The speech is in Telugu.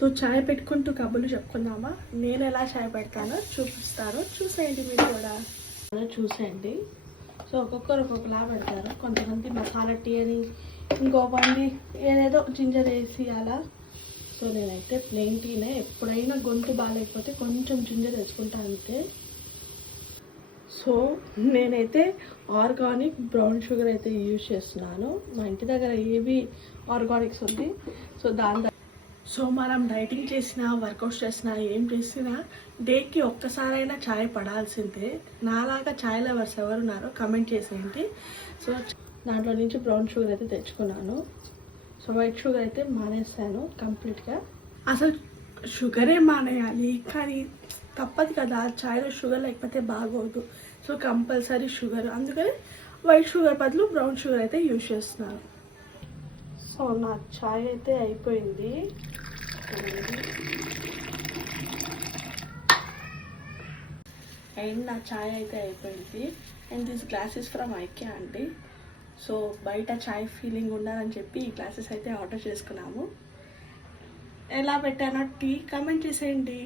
సో చాయ్ పెట్టుకుంటూ కబుర్లు చెప్పుకుందామా. నేను ఎలా చాయ్ పెడతానో చూపిస్తాను, చూసేయండి మీరు కూడా. చూసేయండి. సో ఒక్కొక్కరు ఒక్కొక్కలా పెడతారు. కొంతమంది మసాలా టీ అని, ఇంకొకటి ఏదేదో జింజర్ వేసి అలా. సో నేనైతే ప్లెయిన్ టీనే. ఎప్పుడైనా గొంతు బాగాలేకపోతే కొంచెం జింజర్ వేసుకుంటాను అంతే. సో నేనైతే ఆర్గానిక్ బ్రౌన్ షుగర్ అయితే యూజ్ చేస్తున్నాను. మా ఇంటి దగ్గర ఏవి ఆర్గానిక్స్ ఉంది. సో సో మనం డైటింగ్ చేసినా, వర్కౌట్స్ చేసినా, ఏం చేసినా డేకి ఒక్కసారైనా ఛాయ్ పడాల్సిందే. నాలాగా ఛాయ్ లవర్స్ ఎవరున్నారో కమెంట్ చేసేయండి. సో దాంట్లో నుంచి బ్రౌన్ షుగర్ అయితే తెచ్చుకున్నాను. సో వైట్ షుగర్ అయితే మానేస్తాను కంప్లీట్గా. అసలు షుగరే మానేయాలి, కానీ తప్పదు కదా, ఛాయ్లో షుగర్ లేకపోతే బాగోదు. సో కంపల్సరీ షుగర్, అందుకని వైట్ షుగర్ బదులు బ్రౌన్ షుగర్ అయితే యూజ్ చేస్తున్నాను. సో నా ఛాయ్ అయితే అయిపోయింది. అండ్ నా ఛాయ్ అయితే అయిపోయింది. And this glasses from IKEA అండి. సో బయట ఛాయ్ ఫీలింగ్ ఉండాలని చెప్పి ఈ గ్లాసెస్ అయితే ఆర్డర్ చేసుకున్నాము. ఎలా పెట్టానో టీ కమెంట్ చేసేయండి.